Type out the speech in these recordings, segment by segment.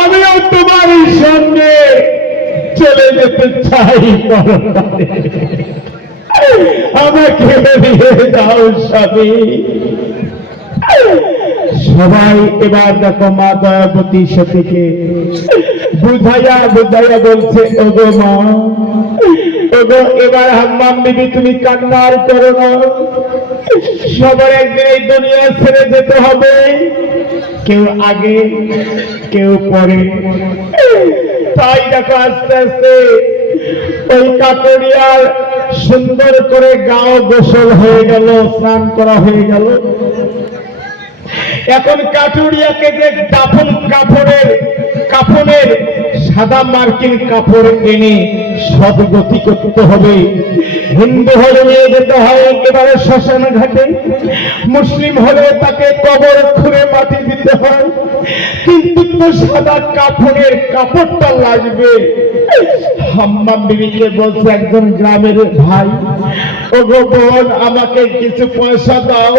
আমিও তোমার সঙ্গে চলে যেতে চাই আমাকে বেরিয়ে দাও স্বামী। সবাই এবার দেখো মা দয়াবতী সতীকে বুঝাইয়া বুঝাইয়া বলছে, ওগো মা, ওগো, এবার হাম্মাম বিবি, তুমি কান্নার করো না। সবার একদিন এই দুনিয়া ছেড়ে যেতে হবে। কেউ আগে, কেউ পরে। তাই দেখো আস্তে আস্তে ওই কাকড়িয়ার সুন্দর করে গাও গোসল হয়ে গেল, স্নান করা হয়ে গেল। এখন কাঠুরিয়াকে যে কাফন কাপড়ের, কাফনের সাদা মার্কিন কাপড় এনে সদগতি করতে হবে। হিন্দু হলে নিয়ে যেতে হয় একেবারে শ্মশান ঘাটে। মুসলিম হলে তাকে কবর খুঁড়ে মাটি দিতে হয়। কিন্তু তো সাদা কাফনের কাপড়টা লাগবে। হাম্মাম বিবিকে বলছে, একজন গ্রামের ভাই ও গো বোন, আমাকে কিছু পয়সা দাও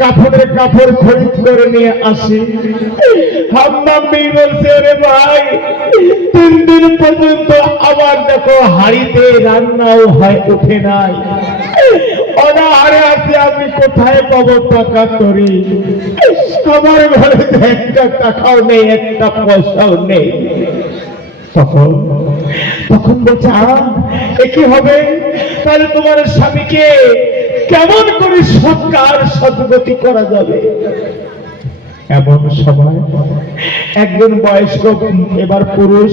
কাপড়ের কাপড় খরিদ করে নিয়ে আসি। হাম্মাম বিবি বলছে রে ভাই, তিন দিন পর্যন্ত আবার দেখো হাড়িতে রান্নাও হয় উঠে নাই। অনাহারে আছে, আমি কোথায় পাবো টাকা করি আমার ঘরে একটা টাকাও নেই, একটা পয়সাও নেই। তখন তখন বলছে আ এ কি হবে? তাহলে তোমার স্বামীকে কেমন করে সৎকার সদ্গতি করা যাবে? এমন সময় একজন বয়স্ক এবার পুরুষ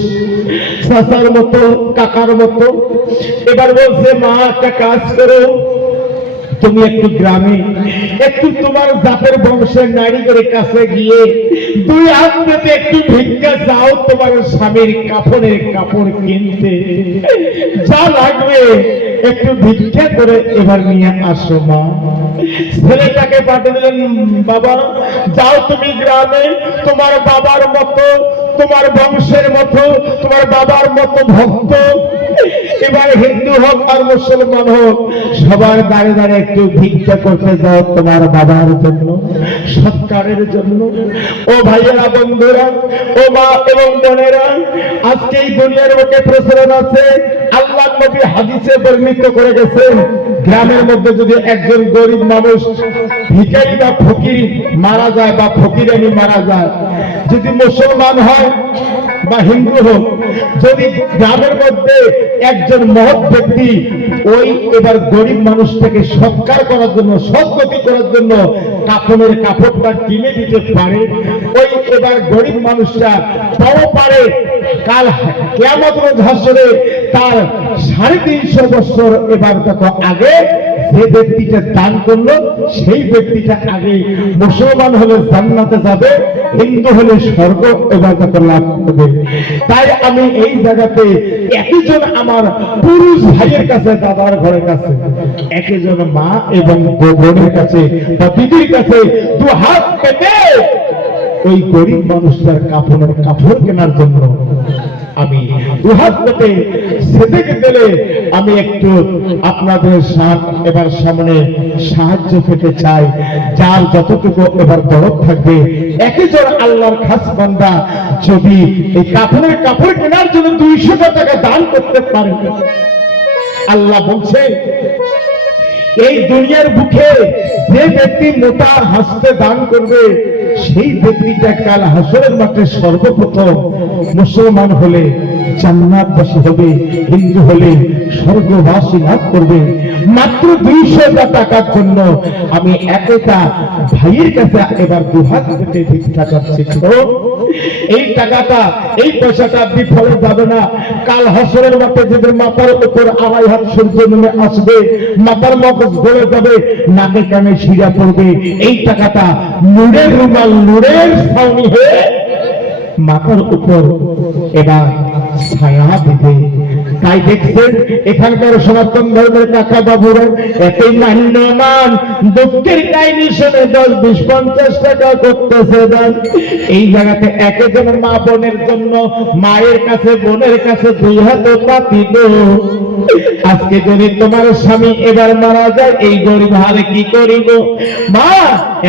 চাচার মতো, কাকার মতো, এবার বলছে, মা, একটা কাজ করো। তুমি একটু গ্রামে, একটু তোমার জাতের বংশের নারীদের কাছে গিয়ে দুই হাত একটু ভিক্ষা যাও তোমার স্বামীর কাপড়ের কাপড় কিনতে। যা লাগবে একটু ভিক্ষা করে এবার নিয়ে আসো মা। ছেলেটাকে পাঠিয়ে দিলেন, বাবা, যাও তুমি গ্রামে, তোমার বাবার মতো, তোমার বংশের মতো, তোমার বাবার মতো ভক্ত এবার হিন্দু হোক আর মুসলমান হোক, সবার দাঁড়ে দাঁড়ে একটু ভিক্ষা করতে যাও তোমার বাবার জন্য, সৎকারের জন্য। ও ভাইয়েরা, বন্ধুরা, ও মা এবং বোনেরা, আজকে এই দুনিয়ার বুকে প্রচলন আছে, আল্লাহ নবী হাদিসে বর্ণিত করে গেছেন, গ্রামের মধ্যে যদি একজন গরিব মানুষ ভিখারি বা ফকির মারা যায় বা ফকিরানি মারা যায়, যদি মুসলমান হয় বা হিন্দু হোক, যদি গ্রামের মধ্যে একজন মহৎ ব্যক্তি ওই এবার গরিব মানুষটাকে সৎকার করার জন্য, সৎগতি করার জন্য কাপড়ের কাপড়টা কিনে দিতে পারে, ওই এবার গরিব মানুষটা তাও পারে। কাল কেমন হাসরে তার সাড়ে তিনশো বছর এবার দেখো আগে যে ব্যক্তিটা দান করল, সেই ব্যক্তিটা আগে মুসলমান হলে জান্নাতে যাবে, হিন্দু হলে স্বর্গ এবার লাভ করবে। তাই আমি এই জায়গাতে একইজন আমার পুরুষ ভাইয়ের কাছে, দাদার ঘরের কাছে একইজন মা এবং বোনের কাছে, বা দিদির কাছে দু হাত পেতে ওই গরিব মানুষটার কাপড়ের কাপড় কেনার জন্য আমি দুহাত সেদিকে গেলে আমি একটু আপনাদের সাথ এবার সামনে সাহায্য পেতে চাই। যার যতটুকু এবার দরদ থাকবে, একই জন আল্লাহর খাস বান্দা যদি এই কাপড়ের কাপড় কেনার জন্য দুইশো টাকা দান করতে পারে। আল্লাহ বলছে, এই দুনিয়ার বুকে যে ব্যক্তি মোটা হাসতে দান করবে, সেই ব্যক্তিটা কাল হাসরের মাঠে সর্বপ্রথম মুসলমান হলে জান্নাতবাসী হবে, হিন্দু হলে স্বর্গবাসী লাভ করবে। মাত্র দুইশো টাকার জন্য আমি একটা ভাইয়ের কাছে এবার দুহাত পেতে ভিক্ষা করছি এই টাকাটা, এই পয়সাটা বিফলে যাবে না। কাল হাসরের মাঠে যেদের মাথার উপর আড়াই হাত সূর্য নেমে আসবে, মাথার মগজ গলে যাবে, নাকে কানে শিরা পড়বে। এই টাকাটা নুরের রুমাল, নুরের ছাউনি হয়ে মাথার উপর এবার ছায়া দিবে। তাই দেখছেন এখানকার সনাতন ধর্মের কাকা বাবুরা এতই মান্যমান দুঃখের কাহিনী শুনে দশ বিশ পঞ্চাশ টাকা করতেছে এই জায়গাতে একজন মা বোনের জন্য, মায়ের কাছে, বোনের কাছে দুই হাতে পাতিব আজকে যদি তোমার স্বামী এবার মারা যায়, এই গরিব হারে কি করিব? মা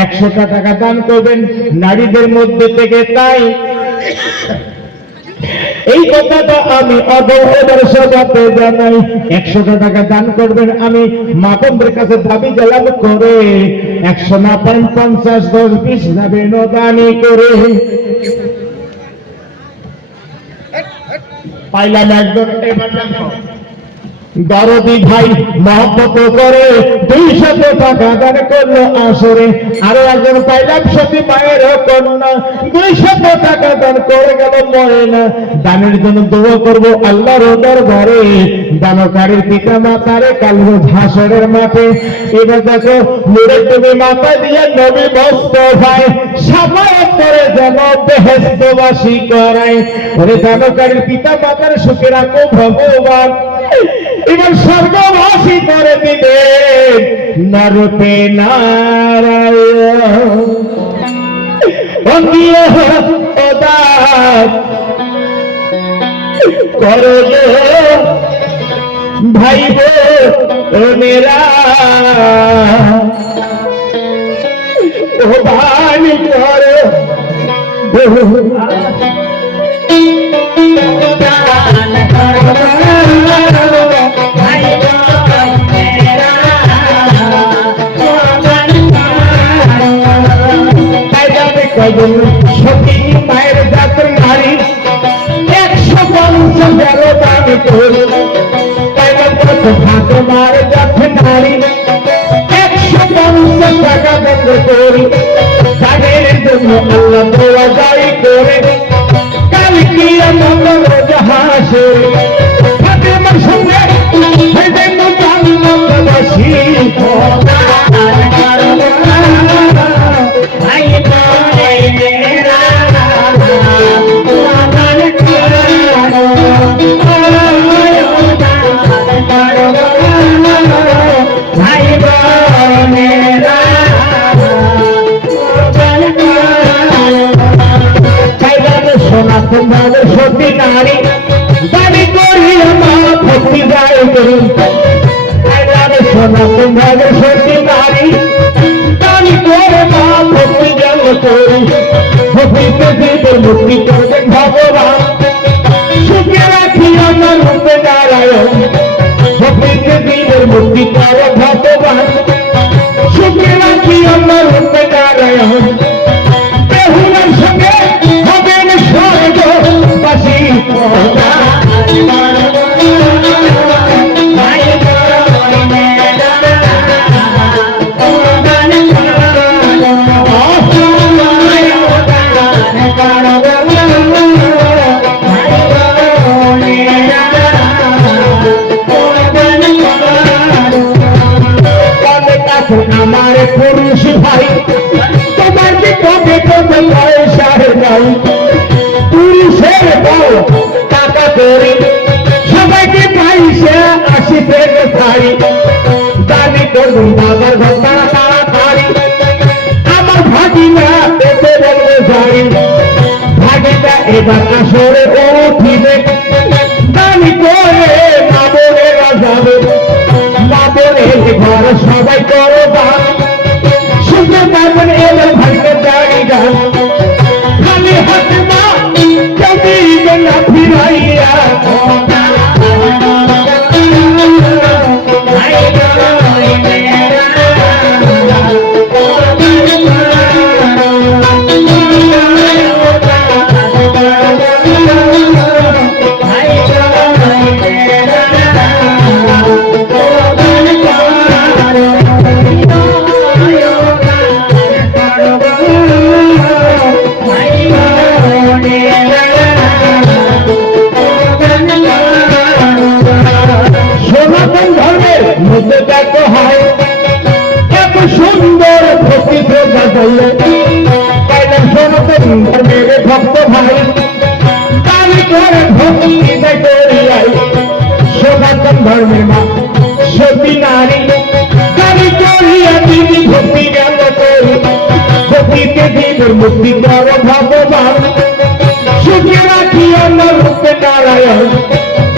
একশো টাকা দান করবেন, নারীদের মধ্যে থেকে তাই এই কথাটা আমি অবহেলার সজাতে জানাই। একশো টাকা দান করবেন আমি মাতমদের কাছে দাবি গেলাম করে। একশো না পান পঞ্চাশ, দশ, বিশ যাবেন দানি করে। পাইলাম একদম, এবার দেখো। দরদি ভাই মহব্বত করে দুইশত টাকা দান করল আসরে। আরও একজন পাইলাম সতী মায়ের কন্যা। দুইশত টাকা দান করে গেল ময়না। দানের জন্য দোয়া করব আল্লাহর দরবারে। দানকারীর পিতা মাতারে কাল হাসরের মাঠে। এবার দেখো নুরে তুমি মাথা দিয়ে নবী মোস্তফায় সামায় করে যেন বেহেস্তবাসী করায়। ওরে দানকারীর পিতা মাতার সুখে রাখো ভগবান। এবার স্বর্গবাসী করে দিবে। নরতে নারায়ণ। ভাই ও ভাই করো। কজন সতী মায়ের জাতের নারী একশো পঞ্চাশ তেরো দান করি তাই যাবে নারী একশো পঞ্চাশ টাকা বন্ধ করি তাদের জন্য আল্লাহ দোয়া জারি করে ಭಯ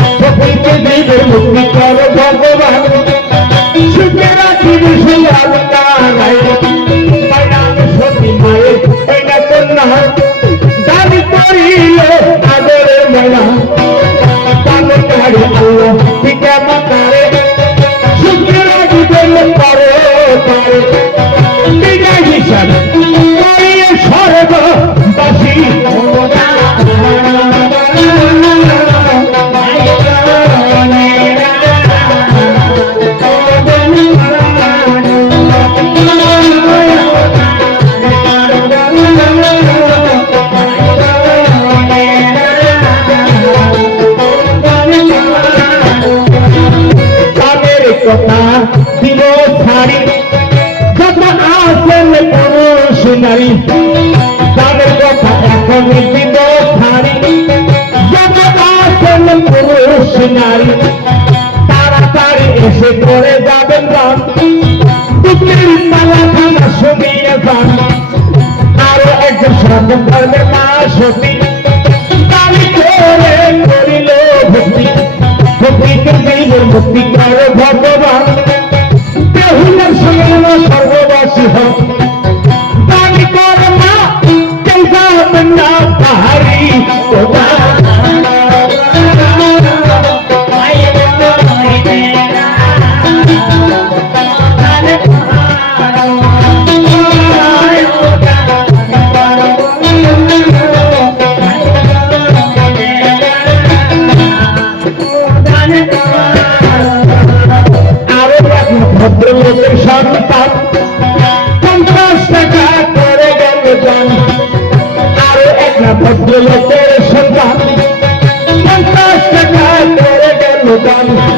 দান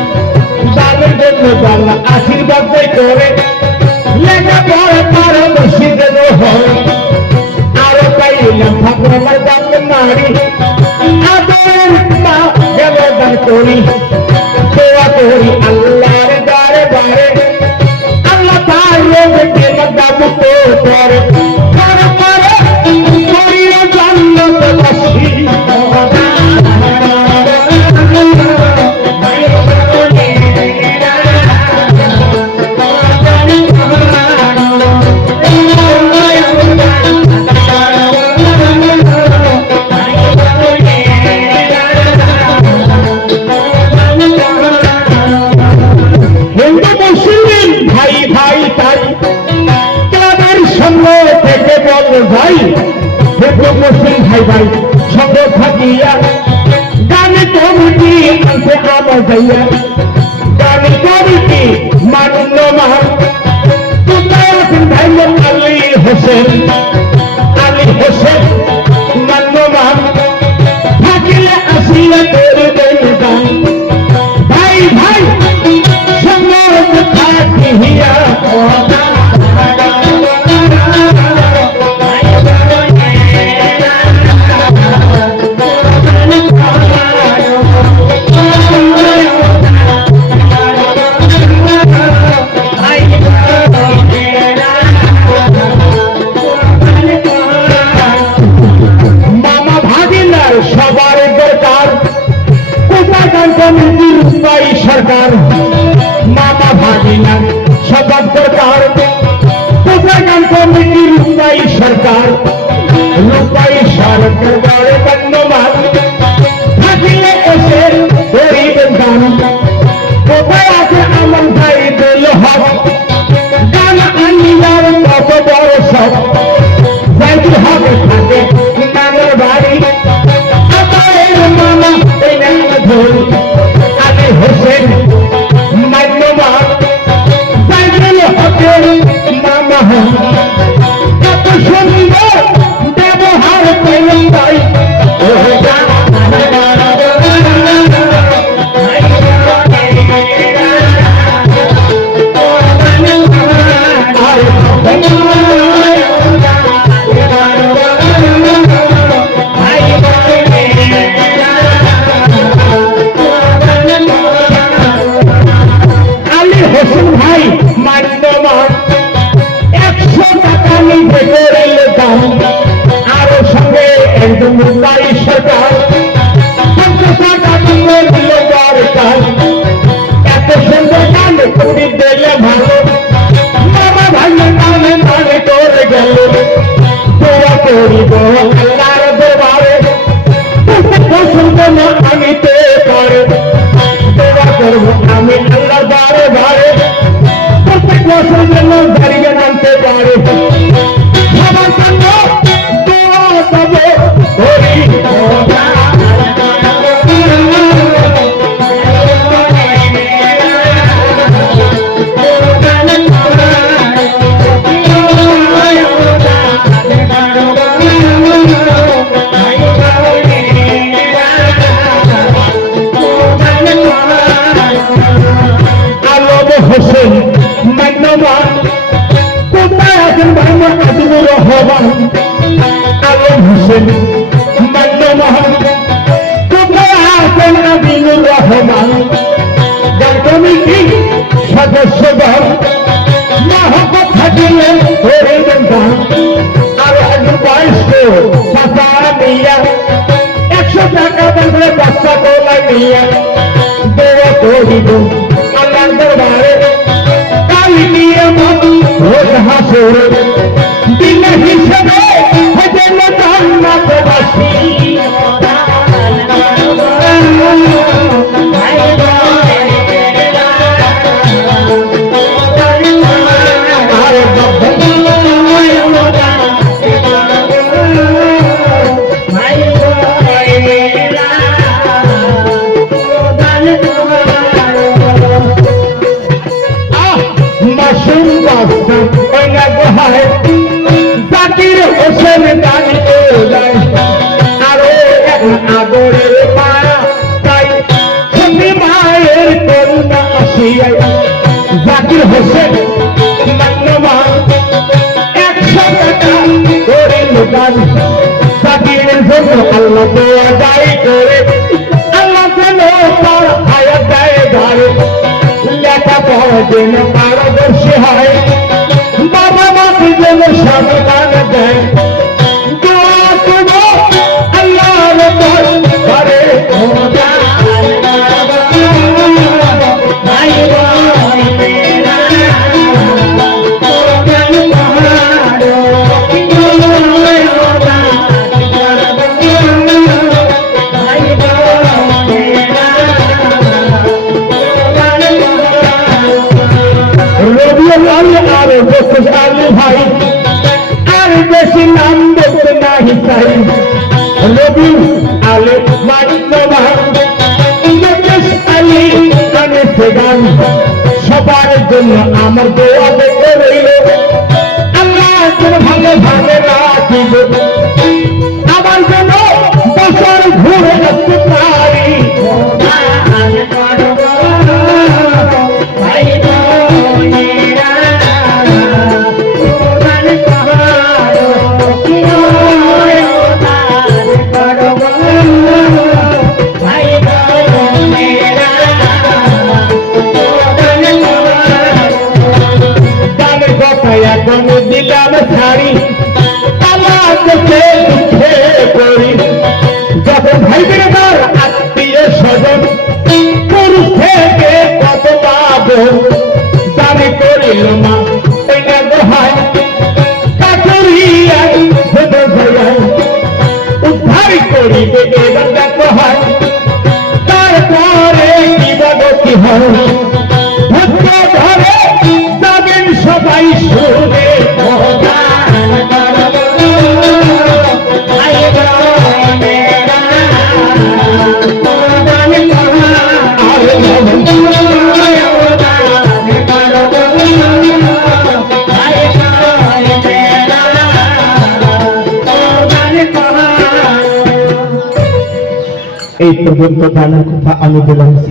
একশো টাকা তারপরে বাচ্চা কোলা মিয়া দেওয়া করিব আমার দরবারে কালি নিয়ে মন রোজ হাসুর দিনে হিসেবে ভজন জান্নাত বাসি আল্লাহ তো আদায় করে। আল্লাহ যেন তার আয়াত দেয় ধারে লেখাপড়া পারদর্শী হয়। বাবা মাকে যেন সন্তান দেয়। আমার জন্য বছর ঘুরে করিতে দেবেন ব্যবহার তারপরে কি বড় কি হয়? ধরে যাবেন সবাই শুরু এই পর্যন্ত জানার কথা আমি বললাম